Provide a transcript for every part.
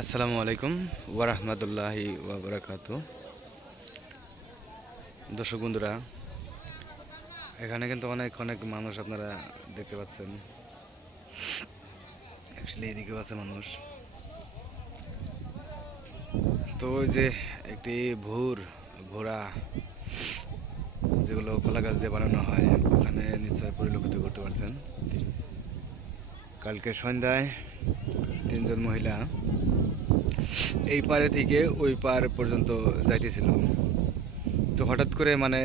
আসসালামু আলাইকুম ওয়ারহমতুল্লাহি ওয়াবারাকাতু। দর্শক বন্ধুরা, এখানে কিন্তু অনেক অনেক মানুষ আপনারা দেখতে পাচ্ছেন। অ্যাকচুয়ালি এদিকেও আছে মানুষ। তো ওই যে একটি ভোর ঘোড়া যেগুলো কলা গাছ দিয়ে বানানো হয়, ওখানে নিশ্চয় পরিলক্ষিত করতে পারছেন। কালকে সন্ধ্যায় তিনজন মহিলা এই পারে থেকে ওই পার পর্যন্ত যাইতেছিল। তো হঠাৎ করে মানে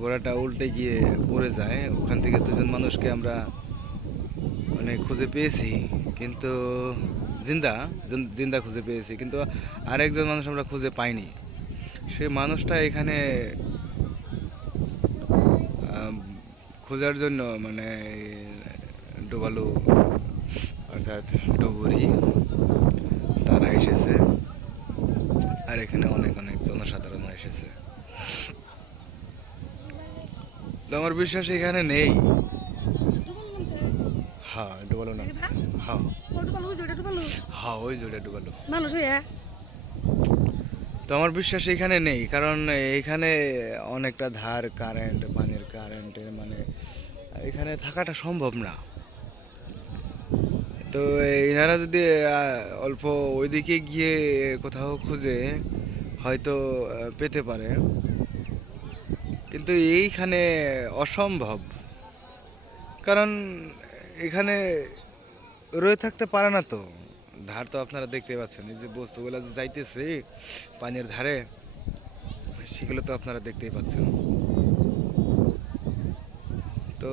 ঘোড়াটা উল্টে গিয়ে পড়ে যায়। ওখান থেকে দুজন মানুষকে আমরা মানে খুঁজে পেয়েছি, কিন্তু জিন্দা জিন্দা খুঁজে পেয়েছি, কিন্তু আরেকজন মানুষ আমরা খুঁজে পাইনি। সেই মানুষটা এখানে খোঁজার জন্য মানে ডোবালু অর্থাৎ ডুবুরি তারা এসেছে। আর এখানে অনেক অনেক জনসাধারণ এসেছে। আমার বিশ্বাস এখানে নেই। হ্যাঁ ডুবালো না। হ্যাঁ। হ্যাঁ ওই জোরে ডুবালো। মানুষ তো আমার বিশ্বাস এখানে নেই কারণ এখানে অনেকটা ধার কারেন্ট পানির কারেন্টের মানে এখানে থাকাটা সম্ভব না। তো এনারা যদি অল্প ওইদিকে গিয়ে কোথাও খুঁজে, হয়তো পেতে পারে। কিন্তু এইখানে অসম্ভব। কারণ এখানে রয়ে থাকতে পারে না তো। ধার তো আপনারা দেখতে পাচ্ছেন, এই যে বস্তুগুলো যে যাইতেছে পানির ধারে, সেগুলো তো আপনারা দেখতেই পাচ্ছেন। তো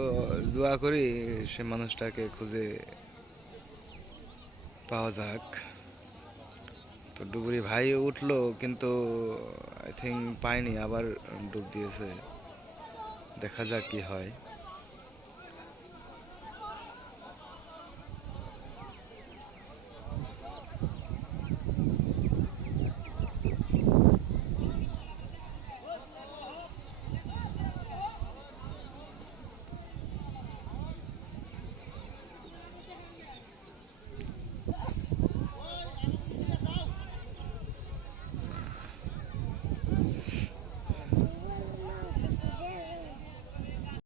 দোয়া করি সে মানুষটাকে খুঁজে পাওয়া যাক। তো ডুবুরি ভাই উঠল, কিন্তু আই থিঙ্ক পায়নি, আবার ডুব দিয়েছে। দেখা যাক কি হয়।